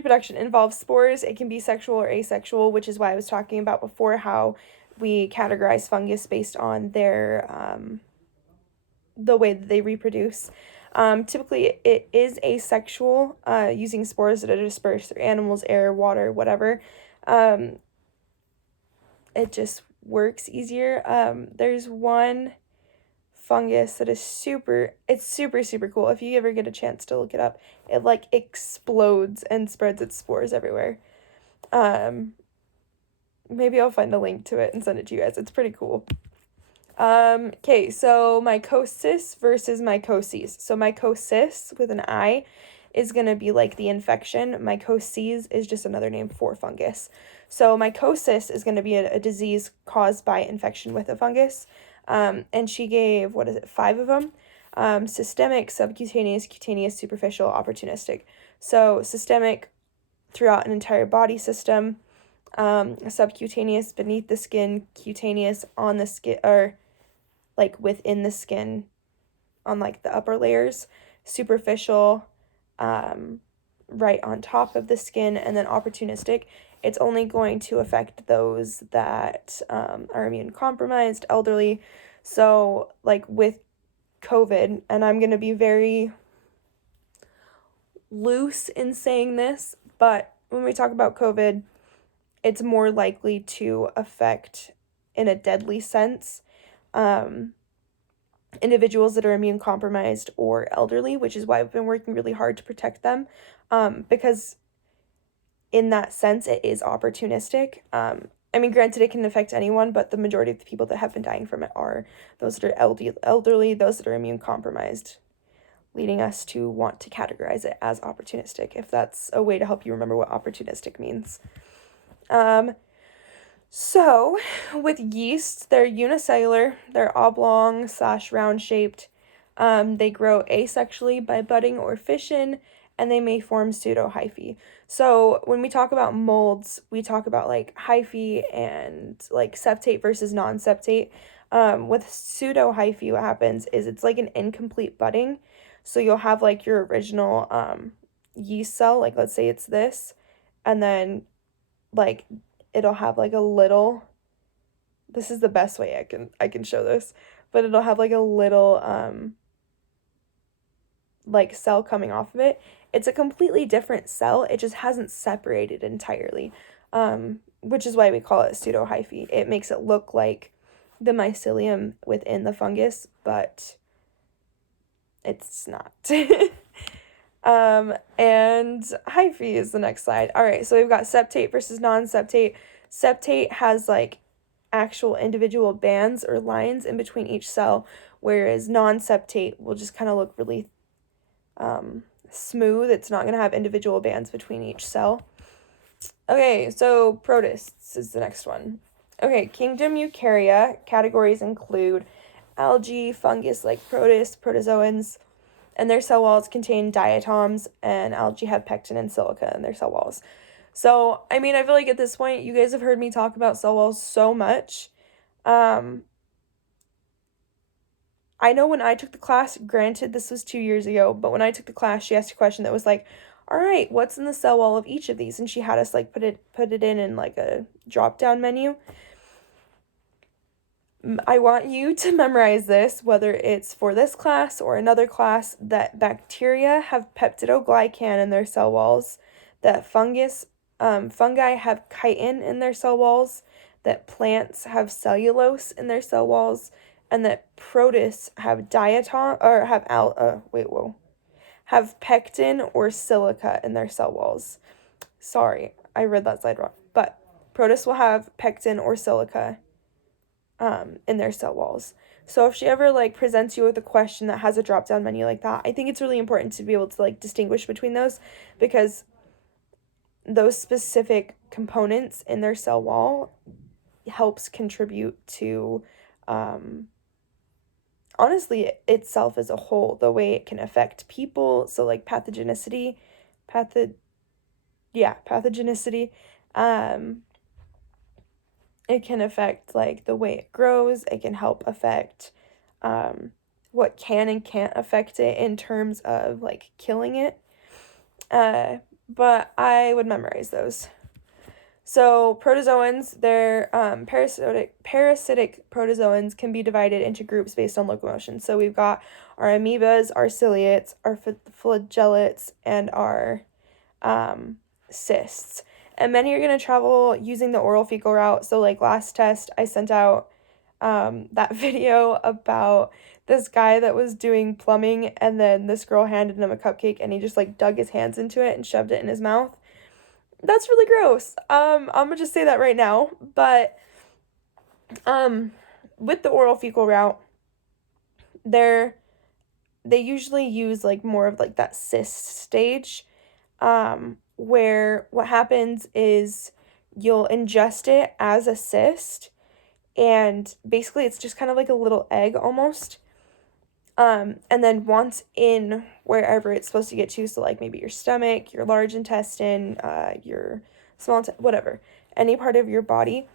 reproduction involves spores. It can be sexual or asexual, which is why I was talking about before how we categorize fungus based on the way that they reproduce. Typically, it is asexual, using spores that are dispersed through animals, air, water, whatever. It just works easier. There's one fungus that is super cool. If you ever get a chance to look it up, it like explodes and spreads its spores everywhere. Maybe I'll find a link to it and send it to you guys. It's pretty cool. Okay, so mycosis versus mycoses. So mycosis with an I is going to be like the infection. Mycoses is just another name for fungus. So mycosis is going to be a disease caused by infection with a fungus. And she gave, 5 of them? Systemic, subcutaneous, cutaneous, superficial, opportunistic. So systemic throughout an entire body system, subcutaneous beneath the skin, cutaneous on the skin, or like within the skin on like the upper layers, superficial, right on top of the skin, and then opportunistic. It's only going to affect those that are immune compromised, elderly. So like with COVID, and I'm going to be very loose in saying this, but when we talk about COVID, it's more likely to affect in a deadly sense individuals that are immune compromised or elderly, which is why I've been working really hard to protect them, because in that sense it is opportunistic. I mean, granted, it can affect anyone, but the majority of the people that have been dying from it are those that are elderly, those that are immune compromised, leading us to want to categorize it as opportunistic, if that's a way to help you remember what opportunistic means. So with yeast, they're unicellular, they're oblong/round shaped. They grow asexually by budding or fission, and they may form pseudohyphae. So when we talk about molds, we talk about like hyphae and like septate versus non-septate. With pseudohyphae, what happens is it's like an incomplete budding. So you'll have like your original yeast cell, like let's say it's this, and then like it'll have like a little, this is the best way I can show this, but it'll have like a little like cell coming off of it. It's a completely different cell. It just hasn't separated entirely, which is why we call it pseudohyphae. It makes it look like the mycelium within the fungus, but it's not. And hyphae is the next slide. All right, so we've got septate versus non-septate. Septate has like actual individual bands or lines in between each cell, whereas non-septate will just kind of look really smooth. It's not going to have individual bands between each cell. Okay, so protists is the next one. Okay, kingdom Eukarya categories include algae, fungus like protists, protozoans, and their cell walls contain diatoms, and algae have pectin and silica in their cell walls. So, I mean, I feel like at this point, you guys have heard me talk about cell walls so much. I know when I took the class, granted this was 2 years ago, but when I took the class, she asked a question that was like, all right, what's in the cell wall of each of these? And she had us like put it in like a drop-down menu. I want you to memorize this, whether it's for this class or another class, that bacteria have peptidoglycan in their cell walls, that fungi have chitin in their cell walls, that plants have cellulose in their cell walls, and that protists have diatom or have pectin or silica in their cell walls. Sorry, I read that slide wrong. But protists will have pectin or silica in their cell walls. So if she ever like presents you with a question that has a drop-down menu like that, I think it's really important to be able to like distinguish between those, because those specific components in their cell wall helps contribute to honestly itself as a whole, the way it can affect people. So like pathogenicity. It can affect like the way it grows. It can help affect what can and can't affect it in terms of like killing it. but I would memorize those. So protozoans, they're parasitic protozoans can be divided into groups based on locomotion. So we've got our amoebas, our ciliates, our flagellates, and our cysts. And many are going to travel using the oral fecal route. So like last test, I sent out that video about this guy that was doing plumbing, and then this girl handed him a cupcake and he just like dug his hands into it and shoved it in his mouth. That's really gross. I'm gonna just say that right now. But with the oral fecal route, they usually use like more of like that cyst stage, where what happens is you'll ingest it as a cyst, and basically it's just kind of like a little egg almost. And then once in wherever it's supposed to get to, so like maybe your stomach, your large intestine, your small, whatever, any part of your body,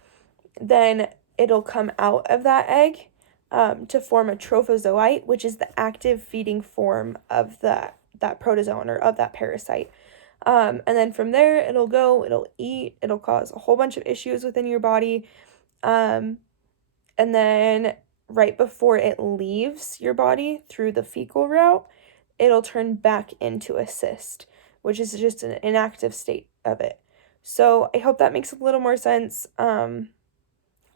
then it'll come out of that egg to form a trophozoite, which is the active feeding form of that protozoan or of that parasite. And then from there, it'll eat, it'll cause a whole bunch of issues within your body. And then right before it leaves your body through the fecal route, it'll turn back into a cyst, which is just an inactive state of it. So I hope that makes a little more sense on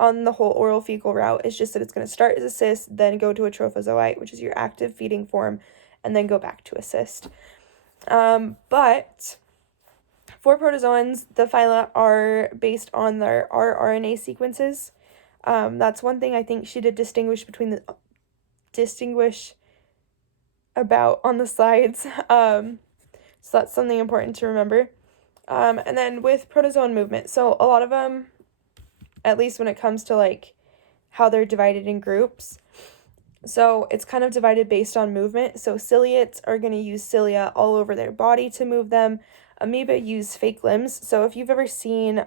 the whole oral fecal route. It's just that it's going to start as a cyst, then go to a trophozoite, which is your active feeding form, and then go back to a cyst. But for protozoans, the phyla are based on their rRNA sequences. That's one thing I think she did distinguish about on the slides. So that's something important to remember. And then with protozoan movement, so a lot of them, at least when it comes to like how they're divided in groups, so it's kind of divided based on movement. So ciliates are going to use cilia all over their body to move them. Amoeba use fake limbs. So if you've ever seen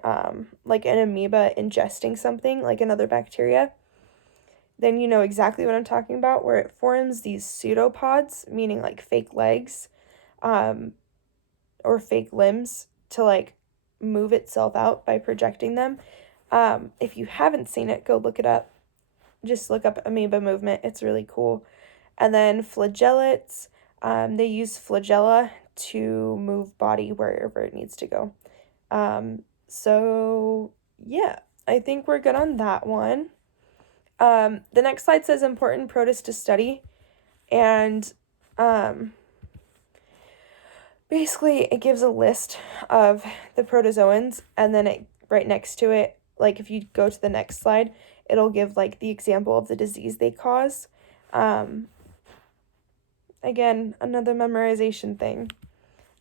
like an amoeba ingesting something, like another bacteria, then you know exactly what I'm talking about, where it forms these pseudopods, meaning like fake legs or fake limbs to like move itself out by projecting them. If you haven't seen it, go look it up. Just look up amoeba movement. It's really cool. And then flagellates, they use flagella to move body wherever it needs to go. So yeah, I think we're good on that one. The next slide says important protists to study, and basically it gives a list of the protozoans, and then right next to it, like if you go to the next slide, it'll give like the example of the disease they cause. Again, another memorization thing.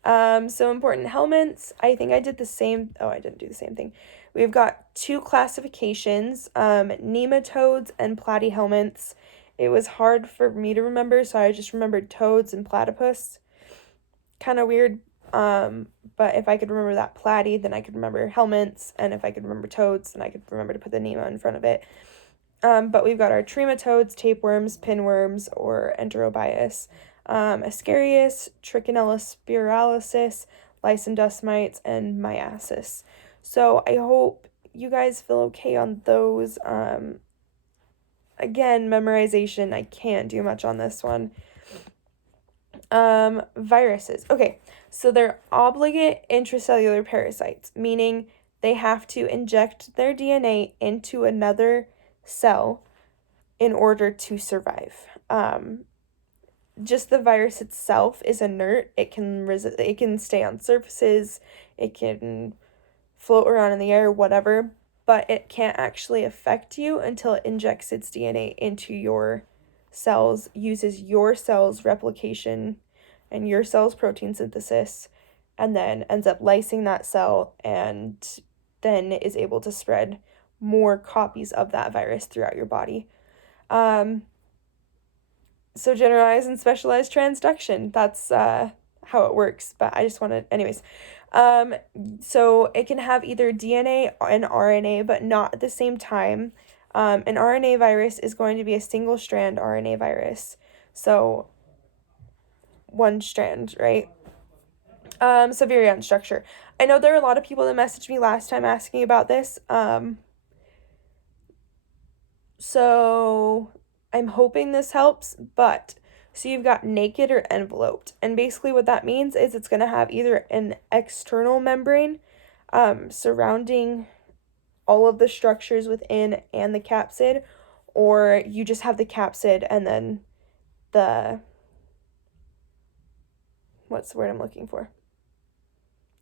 So important helminths. I think I did the same. Oh, I didn't do the same thing. We've got two classifications, nematodes and platyhelminths. It was hard for me to remember, so I just remembered toads and platypus. Kind of weird. But if I could remember that platy, then I could remember helminths, and if I could remember toads, then I could remember to put the nemo in front of it. But we've got our trematodes, tapeworms, pinworms, or enterobius, Ascarius, Trichinella spiralis, Lysin mites, and Myiasis. So I hope you guys feel okay on those. Again, memorization, I can't do much on this one. Viruses. Okay, so they're obligate intracellular parasites, meaning they have to inject their DNA into another cell in order to survive. Just the virus itself is inert. It can stay on surfaces, it can float around in the air, whatever, but it can't actually affect you until it injects its DNA into your cells, uses your cells' replication and your cell's protein synthesis, and then ends up lysing that cell, and then is able to spread more copies of that virus throughout your body. So generalized and specialized transduction, that's how it works, but I just wanted, anyways. So it can have either DNA and RNA, but not at the same time. An RNA virus is going to be a single strand RNA virus. So one strand, right? So virion structure. I know there are a lot of people that messaged me last time asking about this. So I'm hoping this helps, but so you've got naked or enveloped. And basically what that means is it's going to have either an external membrane surrounding all of the structures within and the capsid, or you just have the capsid and then the, what's the word I'm looking for?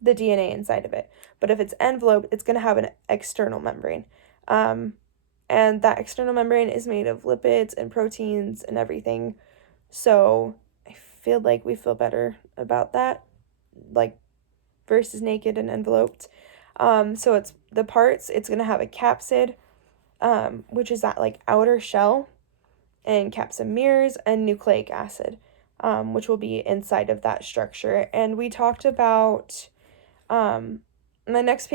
The DNA inside of it. But if it's enveloped, it's going to have an external membrane. And that external membrane is made of lipids and proteins and everything. So I feel like we feel better about that, like versus naked and enveloped. So it's the parts, it's going to have a capsid, which is that like outer shell, and capsomeres and nucleic acid, which will be inside of that structure. And we talked about, my next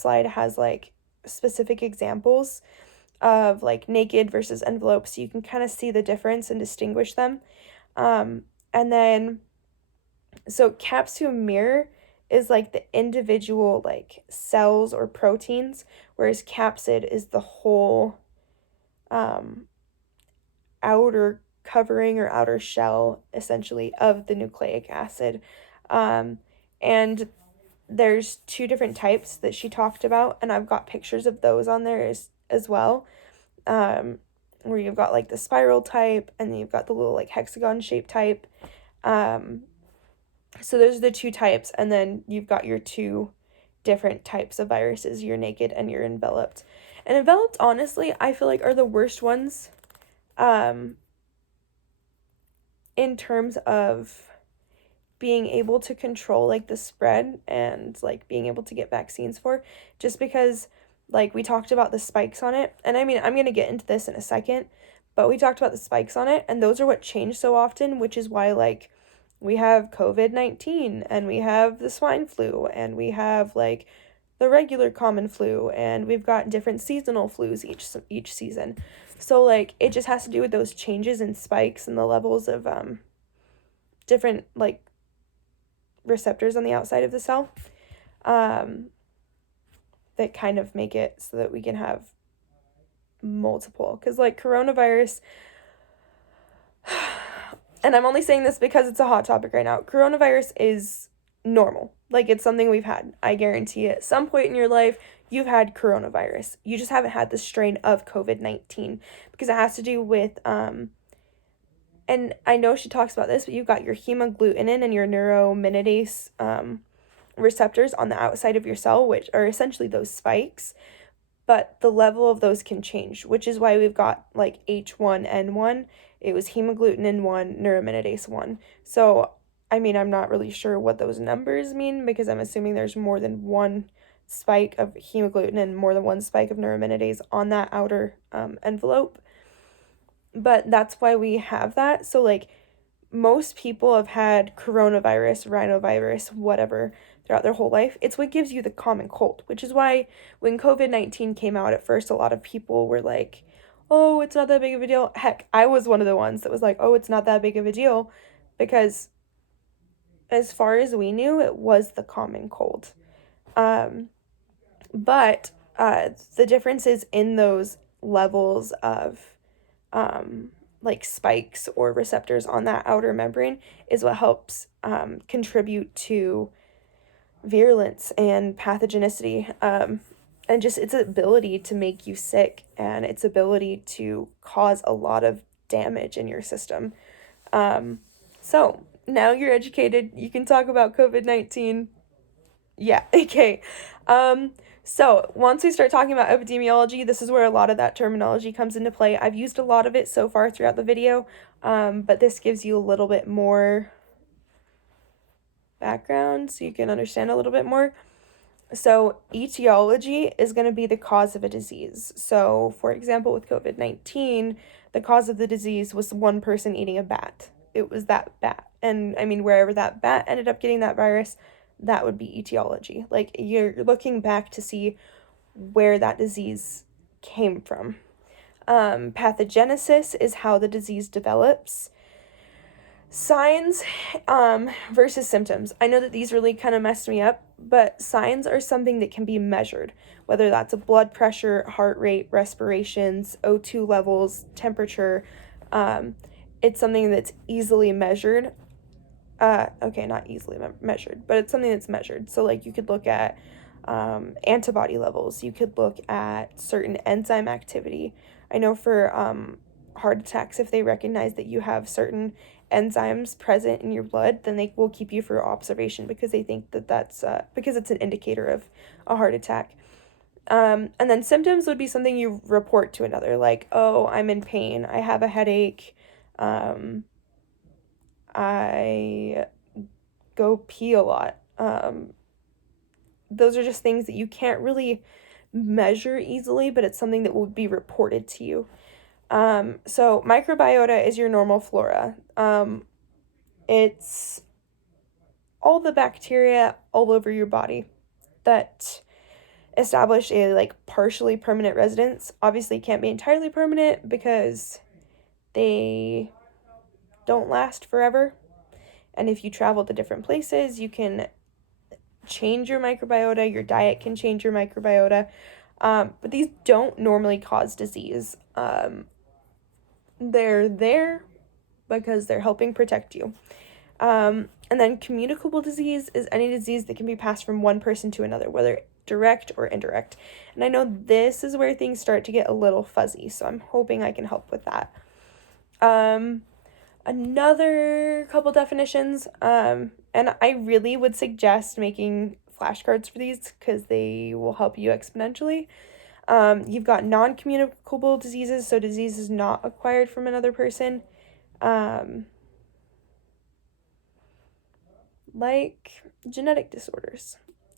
slide has like specific examples of like naked versus envelope, so you can kind of see the difference and distinguish them. And then, so capsomere is like the individual like cells or proteins, whereas capsid is the whole outer covering or outer shell, essentially, of the nucleic acid. And there's two different types that she talked about, and I've got pictures of those on there as well, where you've got like the spiral type, and then you've got the little like hexagon shaped type. So those are the two types, and then you've got your two different types of viruses, your naked and your enveloped. And enveloped, honestly, I feel like are the worst ones, in terms of being able to control like the spread and like being able to get vaccines for, just because like we talked about the spikes on it. And I mean, I'm going to get into this in a second, but we talked about the spikes on it, and those are what change so often, which is why like we have COVID-19 and we have the swine flu and we have like the regular common flu, and we've got different seasonal flus each season. So like it just has to do with those changes in spikes and the levels of different like receptors on the outside of the cell, that kind of make it so that we can have multiple, because like coronavirus, and I'm only saying this because it's a hot topic right now, coronavirus is normal. Like it's something we've had. I guarantee at some point in your life you've had coronavirus. You just haven't had the strain of COVID-19, because it has to do with and I know she talks about this, but you've got your hemagglutinin and your neuraminidase receptors on the outside of your cell, which are essentially those spikes, but the level of those can change, which is why we've got like H1N1. It was hemagglutinin 1, neuraminidase 1. So, I mean, I'm not really sure what those numbers mean, because I'm assuming there's more than one spike of hemagglutinin and more than one spike of neuraminidase on that outer envelope. But that's why we have that. So, like, most people have had coronavirus, rhinovirus, whatever, throughout their whole life. It's what gives you the common cold, which is why when COVID-19 came out at first, a lot of people were like, oh, it's not that big of a deal. Heck, I was one of the ones that was like, oh, it's not that big of a deal, because as far as we knew, it was the common cold. But the difference is in those levels of like spikes or receptors on that outer membrane is what helps contribute to virulence and pathogenicity, and just its ability to make you sick and its ability to cause a lot of damage in your system. So now you're educated, you can talk about COVID-19. Yeah, okay. So once we start talking about epidemiology, this is where a lot of that terminology comes into play. I've used a lot of it so far throughout the video, but this gives you a little bit more background so you can understand a little bit more. So etiology is going to be the cause of a disease. So for example, with COVID-19, the cause of the disease was one person eating a bat. It was that bat. And I mean, wherever that bat ended up getting that virus, that would be etiology. Like you're looking back to see where that disease came from. Pathogenesis is how the disease develops. Signs versus symptoms. I know that these really kind of messed me up, but signs are something that can be measured, whether that's a blood pressure, heart rate, respirations, O2 levels, temperature. It's something that's easily measured. Okay, not easily measured, but it's something that's measured. So, like, you could look at antibody levels, you could look at certain enzyme activity. I know for heart attacks, if they recognize that you have certain enzymes present in your blood, then they will keep you for observation because they think that that's because it's an indicator of a heart attack. And then symptoms would be something you report to another, like, oh, I'm in pain, I have a headache, I go pee a lot. Those are just things that you can't really measure easily, but it's something that will be reported to you. So microbiota is your normal flora. It's all the bacteria all over your body that establish a like partially permanent residence. Obviously can't be entirely permanent because they don't last forever. And if you travel to different places, you can change your microbiota, your diet can change your microbiota. But these don't normally cause disease. They're there because they're helping protect you. And then communicable disease is any disease that can be passed from one person to another, whether direct or indirect. And I know this is where things start to get a little fuzzy, so I'm hoping I can help with that. Another couple definitions, and I really would suggest making flashcards for these because they will help you exponentially. You've got non-communicable diseases, so diseases not acquired from another person. Like genetic disorders,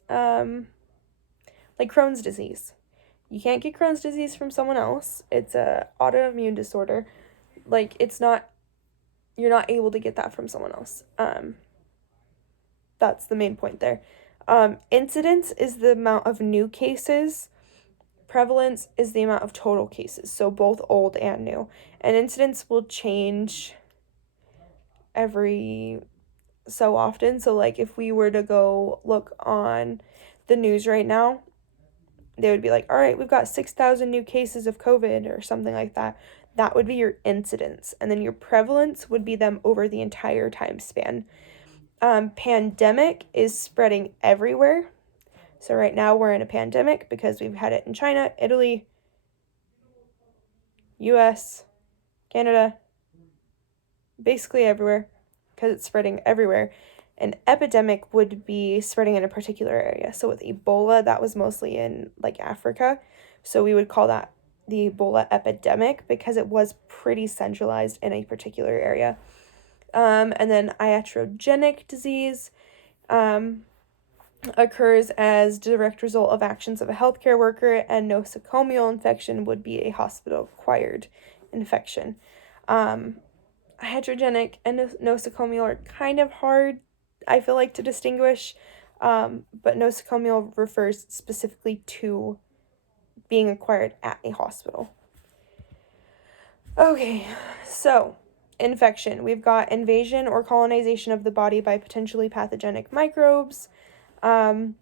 like Crohn's disease. You can't get Crohn's disease from someone else. It's a autoimmune disorder. Like, it's not, you're not able to get that from someone else. That's the main point there. Incidence is the amount of new cases. Prevalence is the amount of total cases, so both old and new. And incidence will change every so often. So, like, if we were to go look on the news right now, they would be like, all right, we've got 6,000 new cases of COVID or something like that. That would be your incidence. And then your prevalence would be them over the entire time span. Pandemic is spreading everywhere. So right now we're in a pandemic because we've had it in China, Italy, US, Canada, basically everywhere because it's spreading everywhere. An epidemic would be spreading in a particular area. So with Ebola, that was mostly in like Africa. So we would call that the Ebola epidemic because it was pretty centralized in a particular area. And then iatrogenic disease occurs as direct result of actions of a healthcare worker, and nosocomial infection would be a hospital-acquired infection. Iatrogenic and nosocomial are kind of hard, I feel like, to distinguish, but nosocomial refers specifically to being acquired at a hospital. Okay, so infection. We've got invasion or colonization of the body by potentially pathogenic microbes. I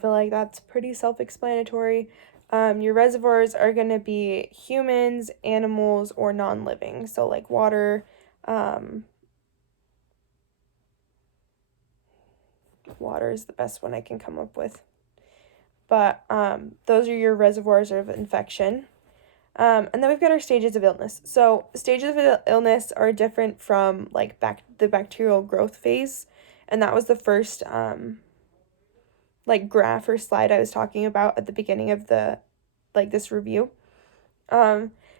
feel like that's pretty self-explanatory. Your reservoirs are going to be humans, animals, or non-living. So like water, water is the best one I can come up with. But those are your reservoirs of infection. And then we've got our stages of illness. So stages of illness are different from like the bacterial growth phase. And that was the first like graph or slide I was talking about at the beginning of the like this review.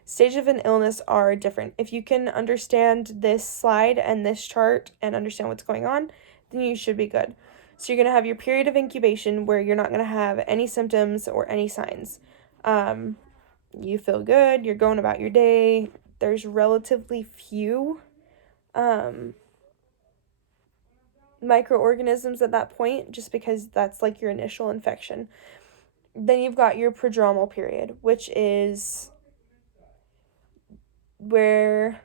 Stages of an illness are different. If you can understand this slide and this chart and understand what's going on, then you should be good. So you're going to have your period of incubation where you're not going to have any symptoms or any signs. You feel good, you're going about your day. There's relatively few microorganisms at that point, just because that's like your initial infection. Then you've got your prodromal period, which is where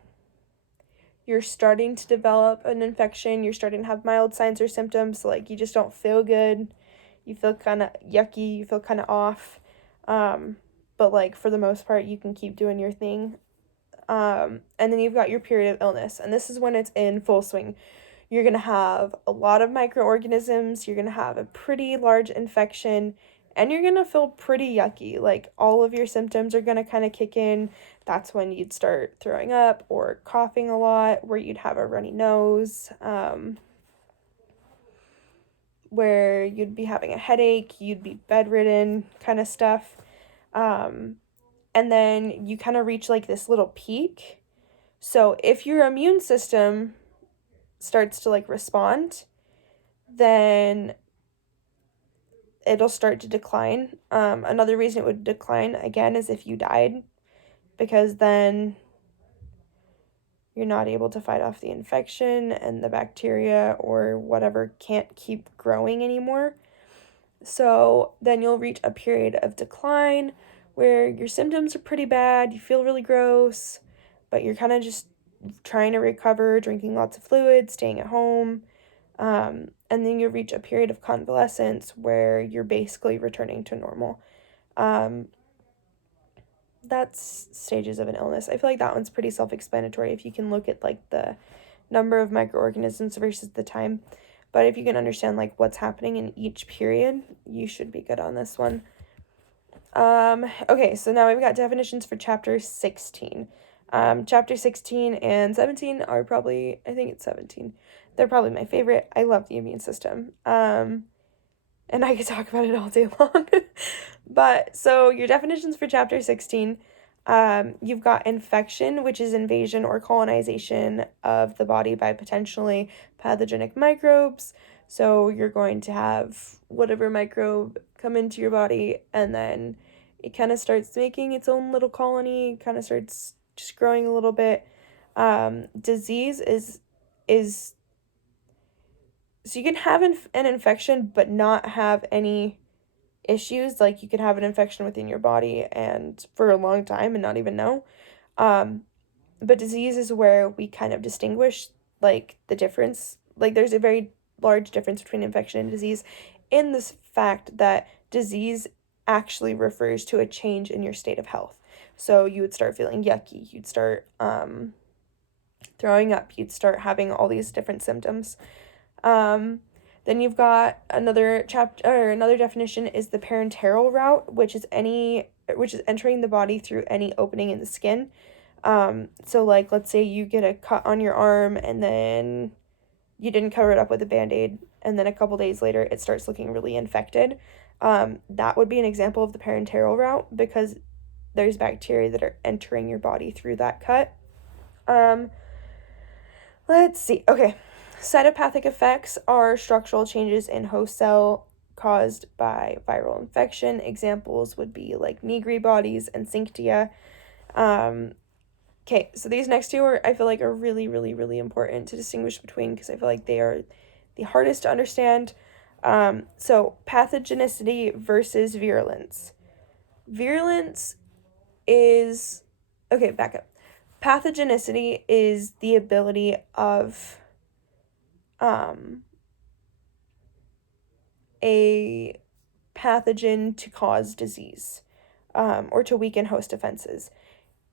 you're starting to develop an infection, you're starting to have mild signs or symptoms, so like you just don't feel good, you feel kind of yucky, you feel kind of off, but like for the most part you can keep doing your thing. And then you've got your period of illness, and this is when it's in full swing. You're going to have a lot of microorganisms, you're going to have a pretty large infection, and you're going to feel pretty yucky. Like all of your symptoms are going to kind of kick in. That's when you'd start throwing up or coughing a lot, where you'd have a runny nose, where you'd be having a headache, you'd be bedridden kind of stuff. And then you kind of reach like this little peak. So if your immune system starts to like respond, then it'll start to decline. Another reason it would decline again is if you died, because then you're not able to fight off the infection and the bacteria or whatever can't keep growing anymore. So then you'll reach a period of decline where your symptoms are pretty bad, you feel really gross, but you're kind of just trying to recover, drinking lots of fluids, staying at home. And then you reach a period of convalescence where you're basically returning to normal. That's stages of an illness. I feel like that one's pretty self-explanatory if you can look at like the number of microorganisms versus the time. But if you can understand like what's happening in each period, you should be good on this one. Okay, so now we've got definitions for chapter 16. Chapter 16 and 17 are probably, I think it's 17. They're probably my favorite. I love the immune system. And I could talk about it all day long. But so your definitions for chapter 16, you've got infection, which is invasion or colonization of the body by potentially pathogenic microbes. So you're going to have whatever microbe come into your body, and then it kind of starts making its own little colony, kind of starts just growing a little bit. Disease is so you can have an infection but not have any issues. Like you could have an infection within your body and for a long time and not even know. But disease is where we kind of distinguish like the difference. Like there's a very large difference between infection and disease in this fact that disease actually refers to a change in your state of health. So you would start feeling yucky, you'd start throwing up, you'd start having all these different symptoms. Then you've got another chapter, or another definition is the parenteral route, which is entering the body through any opening in the skin. So like let's say you get a cut on your arm and then you didn't cover it up with a Band-Aid, and then a couple days later it starts looking really infected. That would be an example of the parenteral route because there's bacteria that are entering your body through that cut. Let's see. Okay. Cytopathic effects are structural changes in host cell caused by viral infection. Examples would be like Negri bodies and Cinctia. Okay, so these next two I feel like are really, really, really important to distinguish between because I feel like they are the hardest to understand. So pathogenicity versus virulence. Virulence is, okay, back up. Pathogenicity is the ability of a pathogen to cause disease, or to weaken host defenses.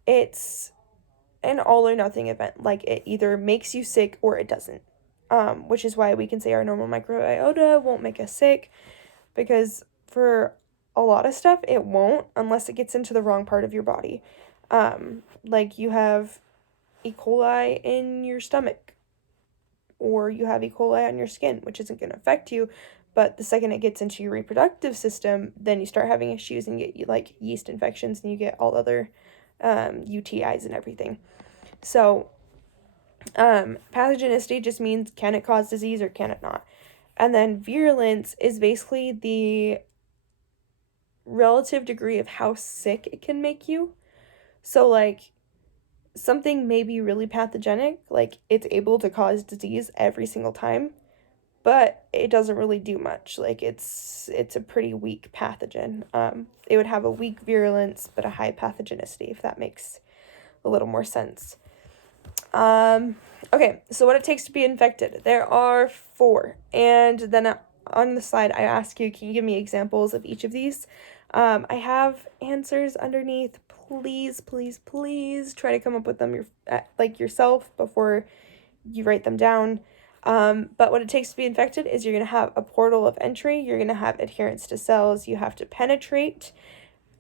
It's an all or nothing event. Like it either makes you sick or it doesn't. Which is why we can say our normal microbiota won't make us sick, because for a lot of stuff it won't unless it gets into the wrong part of your body. Like you have E. coli in your stomach, or you have E. coli on your skin, which isn't going to affect you, but the second it gets into your reproductive system, then you start having issues and get like yeast infections and you get all other UTIs and everything. So pathogenicity just means can it cause disease or can it not? And then virulence is basically the relative degree of how sick it can make you. So like something may be really pathogenic, like it's able to cause disease every single time, but it doesn't really do much. Like it's a pretty weak pathogen. It would have a weak virulence but a high pathogenicity, if that makes a little more sense. Okay, so what it takes to be infected. There are 4. And then on the slide, I ask you, can you give me examples of each of these? I have answers underneath. Please, please, please try to come up with them yourself before you write them down. But what it takes to be infected is you're going to have a portal of entry. You're going to have adherence to cells. You have to penetrate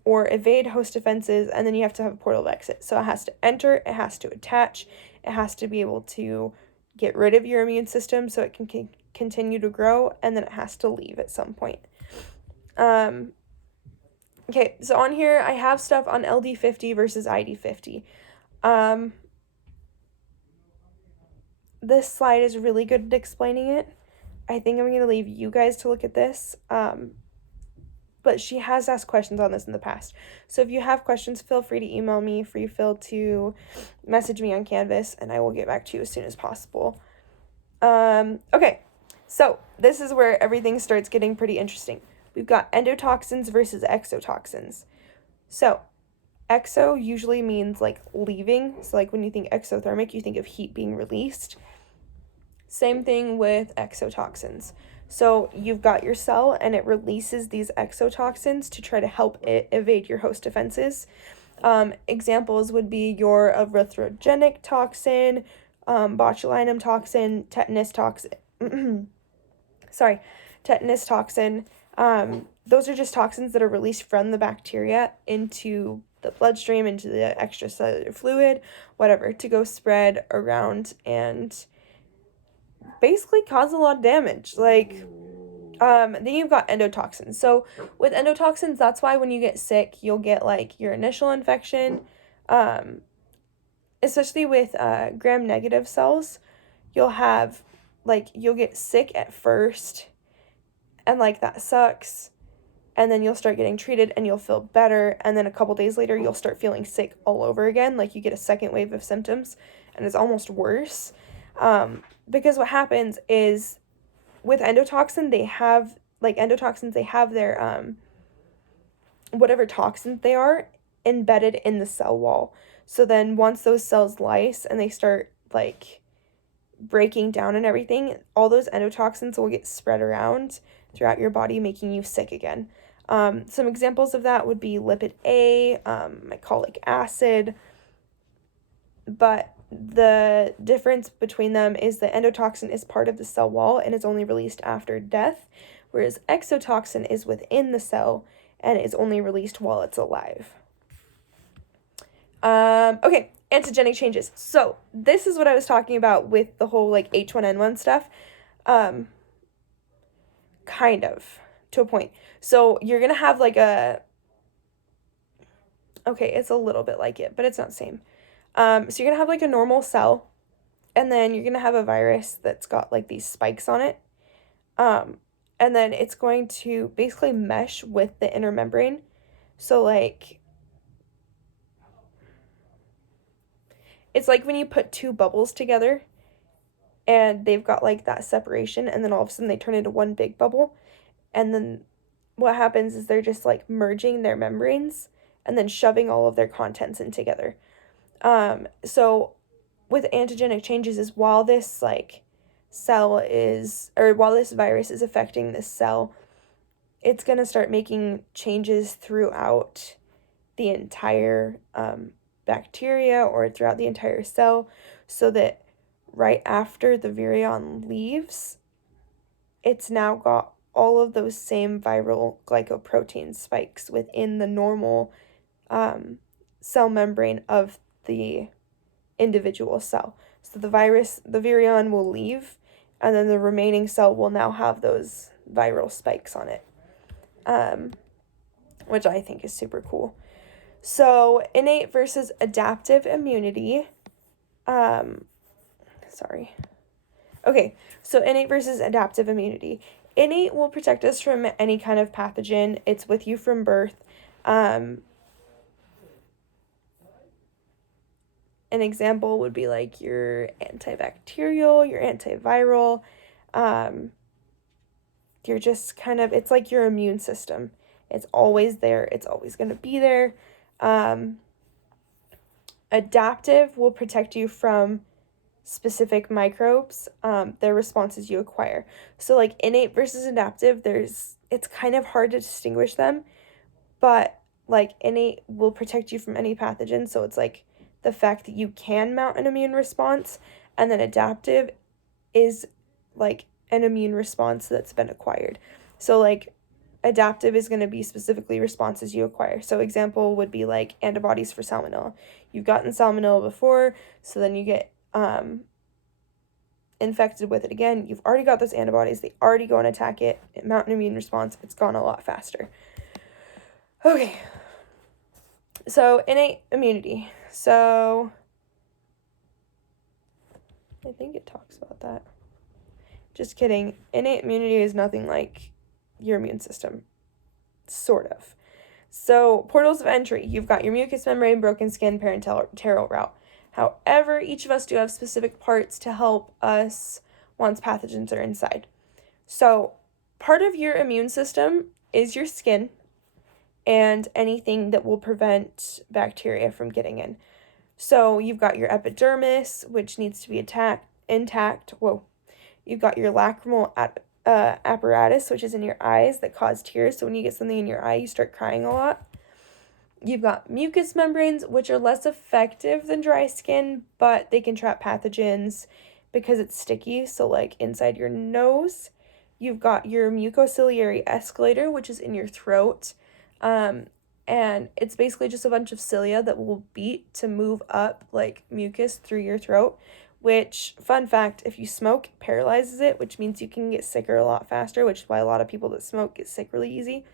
or evade host defenses, and then you have to have a portal of exit. So it has to enter, it has to attach, it has to be able to get rid of your immune system so it can continue to grow, and then it has to leave at some point. Okay, so on here I have stuff on LD50 versus ID50. This slide is really good at explaining it. I think I'm going to leave you guys to look at this. But she has asked questions on this in the past. So if you have questions, feel free to email me, feel to message me on Canvas, and I will get back to you as soon as possible. Okay, so this is where everything starts getting pretty interesting. We've got endotoxins versus exotoxins. So exo usually means like leaving. So like when you think exothermic, you think of heat being released. Same thing with exotoxins. So you've got your cell and it releases these exotoxins to try to help it evade your host defenses. Examples would be your erythrogenic toxin, botulinum toxin, tetanus toxin. Tetanus toxin. Those are just toxins that are released from the bacteria into the bloodstream, into the extracellular fluid, whatever, to go spread around and basically cause a lot of damage. Then you've got endotoxins. So with endotoxins, that's why when you get sick, you'll get like your initial infection, especially with gram-negative cells, you'll get sick at first, and like that sucks, and then you'll start getting treated and you'll feel better, and then a couple days later you'll start feeling sick all over again, like you get a second wave of symptoms, and it's almost worse. Because what happens is with endotoxins, they have their whatever toxins they are embedded in the cell wall. So then once those cells lyse and they start like breaking down and everything, all those endotoxins will get spread around throughout your body, making you sick again. Some examples of that would be lipid A, mycolic acid, but the difference between them is the endotoxin is part of the cell wall and is only released after death, whereas exotoxin is within the cell and is only released while it's alive. Okay, antigenic changes. So this is what I was talking about with the whole like H1N1 stuff. Kind of, to a point. So you're gonna have it's a little bit like it, but it's not the same. So you're gonna have like a normal cell, and then you're gonna have a virus that's got like these spikes on it. And then it's going to basically mesh with the inner membrane. So like, it's like when you put 2 bubbles together and they've got like that separation, and then all of a sudden they turn into one big bubble. And then what happens is they're just like merging their membranes and then shoving all of their contents in together. So with antigenic changes is while this virus is affecting this cell, it's going to start making changes throughout the entire bacteria or throughout the entire cell, so that right after the virion leaves, it's now got all of those same viral glycoprotein spikes within the normal cell membrane of the individual cell. So the virion will leave, and then the remaining cell will now have those viral spikes on it, which I think is super cool. So innate versus adaptive immunity. Okay, so innate versus adaptive immunity. Innate will protect us from any kind of pathogen. It's with you from birth. An example would be like your antibacterial, your antiviral. You're just it's like your immune system. It's always there. It's always going to be there. Adaptive will protect you from specific microbes, their responses you acquire. So like innate versus adaptive, it's kind of hard to distinguish them, but like innate will protect you from any pathogen, so it's like the fact that you can mount an immune response, and then adaptive is like an immune response that's been acquired. So like adaptive is going to be specifically responses you acquire. So example would be like antibodies for salmonella. You've gotten salmonella before, so then you get infected with it again. You've already got those antibodies. They already go and attack it, mount an immune response. It's gone a lot faster. Okay. So innate immunity. So I think it talks about that. Just kidding. Innate immunity is nothing like your immune system. Sort of. So portals of entry. You've got your mucous membrane, broken skin, parenteral route. However, each of us do have specific parts to help us once pathogens are inside. So part of your immune system is your skin and anything that will prevent bacteria from getting in. So you've got your epidermis, which needs to be intact. Whoa. You've got your lacrimal apparatus, which is in your eyes that cause tears. So when you get something in your eye, you start crying a lot. You've got mucous membranes, which are less effective than dry skin, but they can trap pathogens because it's sticky. So like inside your nose, you've got your mucociliary escalator, which is in your throat. And it's basically just a bunch of cilia that will beat to move up like mucus through your throat, which, fun fact, if you smoke, it paralyzes it, which means you can get sicker a lot faster, which is why a lot of people that smoke get sick really easy.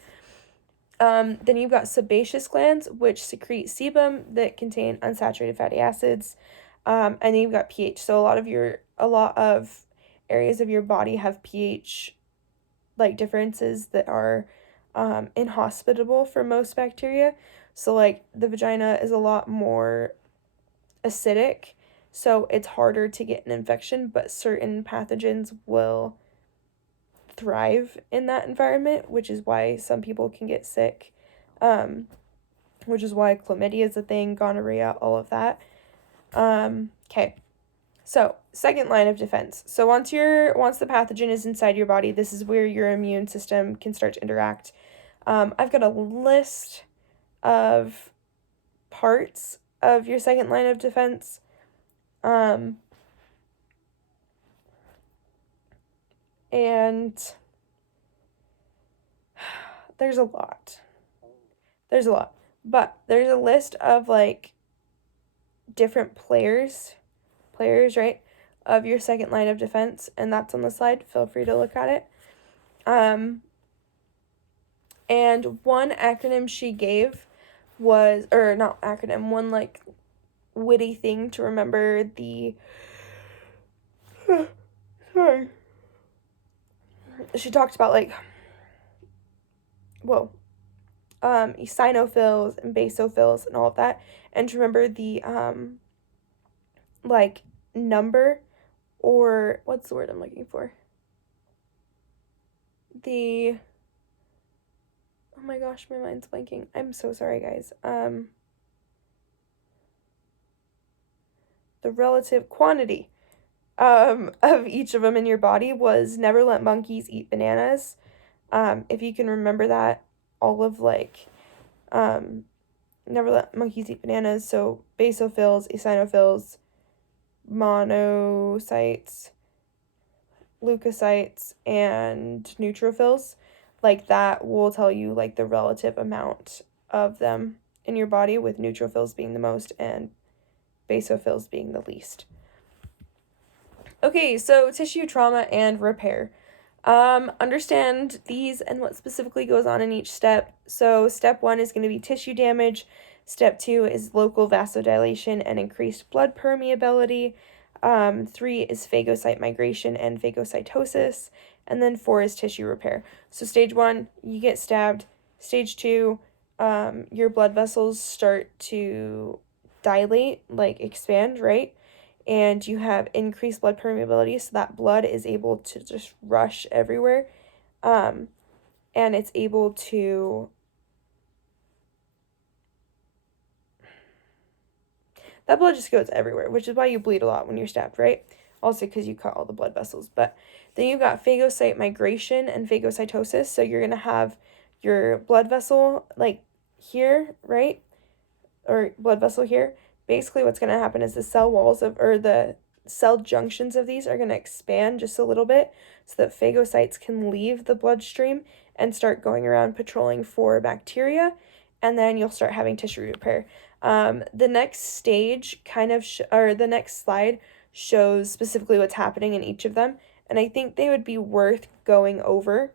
Then you've got sebaceous glands, which secrete sebum that contain unsaturated fatty acids. And then you've got pH. So a lot of areas of your body have pH like differences that are inhospitable for most bacteria. So like the vagina is a lot more acidic, so it's harder to get an infection, but certain pathogens will thrive in that environment, which is why some people can get sick, which is why chlamydia is a thing, gonorrhea, all of that. Okay. So, second line of defense. So once the pathogen is inside your body, this is where your immune system can start to interact. I've got a list of parts of your second line of defense. And there's a lot. But there's a list of like different players, right, of your second line of defense, and that's on the slide. Feel free to look at it. And one acronym she gave was, or not acronym, one like witty thing to remember sorry. She talked about like, eosinophils and basophils and all of that, and to remember the like number, or what's the word I'm looking for? Oh my gosh, my mind's blanking. I'm so sorry, guys. The relative quantity of each of them in your body was never let monkeys eat bananas. If you can remember that, all of like, never let monkeys eat bananas. So basophils, eosinophils, monocytes, leukocytes, and neutrophils, like that will tell you like the relative amount of them in your body, with neutrophils being the most and basophils being the least. Okay, so tissue trauma and repair. Understand these and what specifically goes on in each step. So step 1 is going to be tissue damage. Step 2 is local vasodilation and increased blood permeability. 3 is phagocyte migration and phagocytosis. And then 4 is tissue repair. So stage 1, you get stabbed. Stage 2, your blood vessels start to dilate, like expand, right? And you have increased blood permeability, so that blood is able to just rush everywhere, and it's able to, that blood just goes everywhere, which is why you bleed a lot when you're stabbed, right? Also because you cut all the blood vessels. But then you've got phagocyte migration and phagocytosis. So you're going to have your blood vessel like here, right? Or blood vessel here. Basically what's going to happen is the cell walls or the cell junctions of these are going to expand just a little bit so that phagocytes can leave the bloodstream and start going around patrolling for bacteria, and then you'll start having tissue repair. The next stage or the next slide shows specifically what's happening in each of them, and I think they would be worth going over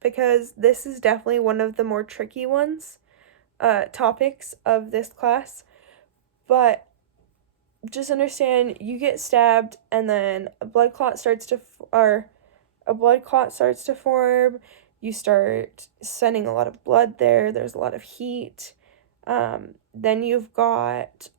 because this is definitely one of the more tricky topics of this class. But just understand, you get stabbed and then a blood clot starts to form. You start sending a lot of blood there. There's a lot of heat. Then you've got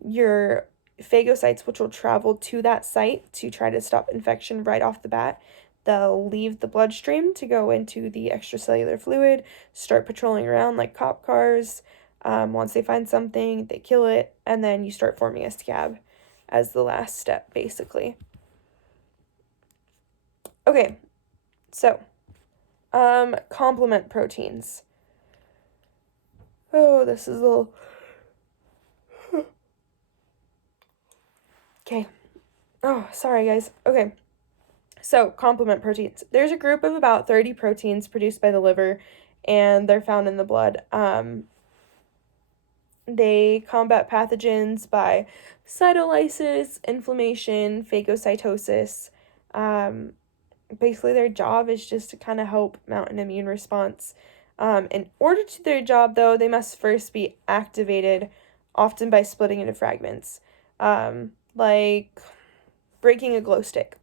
your phagocytes, which will travel to that site to try to stop infection right off the bat. They'll leave the bloodstream to go into the extracellular fluid, start patrolling around like cop cars. Once they find something, they kill it, and then you start forming a scab as the last step, basically. Okay, so, complement proteins. Oh, this is a little... Okay. Oh, sorry, guys. Okay. So, complement proteins. There's a group of about 30 proteins produced by the liver, and they're found in the blood. They combat pathogens by cytolysis, inflammation, phagocytosis. Basically, their job is just to kind of help mount an immune response. In order to do their job, though, they must first be activated, often by splitting into fragments, like breaking a glow stick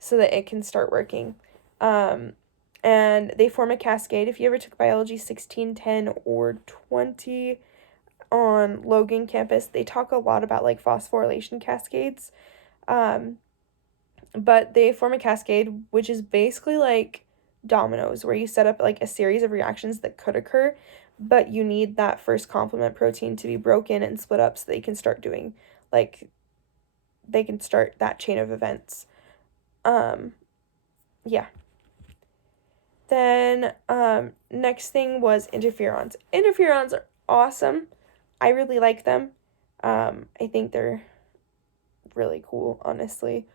so that it can start working. And they form a cascade. If you ever took biology 1610 or 20 on Logan campus, they talk a lot about like phosphorylation cascades. But they form a cascade, which is basically like dominoes, where you set up like a series of reactions that could occur, but you need that first complement protein to be broken and split up so they can start doing, like, they can start that chain of events. Yeah. Then, next thing was interferons. Interferons are awesome. I really like them. I think they're really cool, honestly.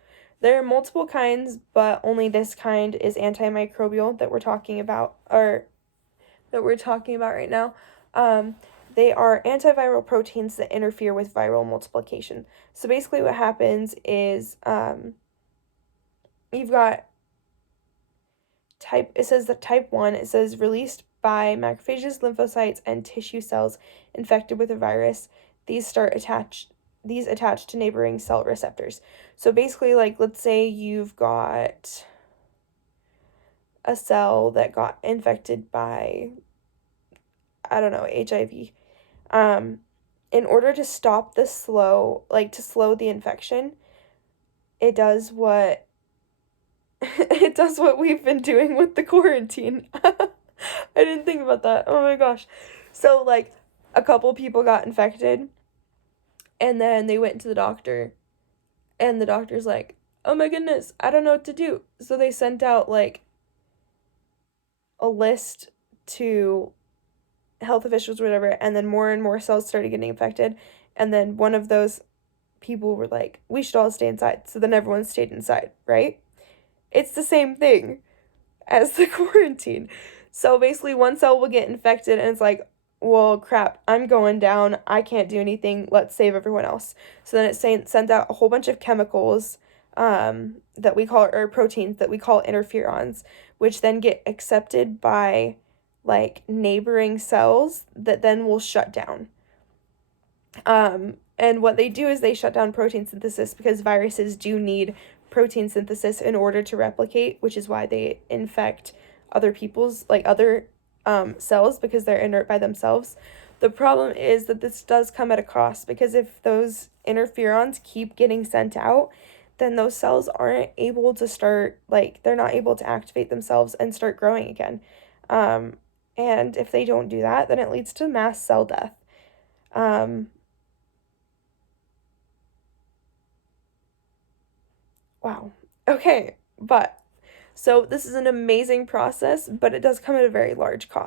There are multiple kinds, but only this kind is antimicrobial that we're talking about, right now. They are antiviral proteins that interfere with viral multiplication. So basically what happens is you've got type 1, it says released by macrophages, lymphocytes, and tissue cells infected with a virus. These attach to neighboring cell receptors. So basically, like, let's say you've got a cell that got infected by, I don't know, HIV. In order to stop to slow the infection, it does what we've been doing with the quarantine. I didn't think about that. Oh my gosh. So, like, a couple people got infected, and then they went to the doctor, and the doctor's like, oh my goodness, I don't know what to do. So they sent out, like, a list to health officials or whatever, and then more and more cells started getting infected, and then one of those people were like, we should all stay inside. So then everyone stayed inside, right? It's the same thing as the quarantine. So basically one cell will get infected and it's like, well, crap, I'm going down. I can't do anything. Let's save everyone else. So then it sends out a whole bunch of chemicals that we call, or proteins that we call interferons, which then get accepted by like neighboring cells that then will shut down. And what they do is they shut down protein synthesis because viruses do need protein synthesis in order to replicate, which is why they infect other people's, like other cells, because they're inert by themselves. The problem is that this does come at a cost, because if those interferons keep getting sent out, then those cells aren't able to start, like, they're not able to activate themselves and start growing again. And if they don't do that, then it leads to mass cell death. Wow. Okay, but so this is an amazing process, but it does come at a very large cost.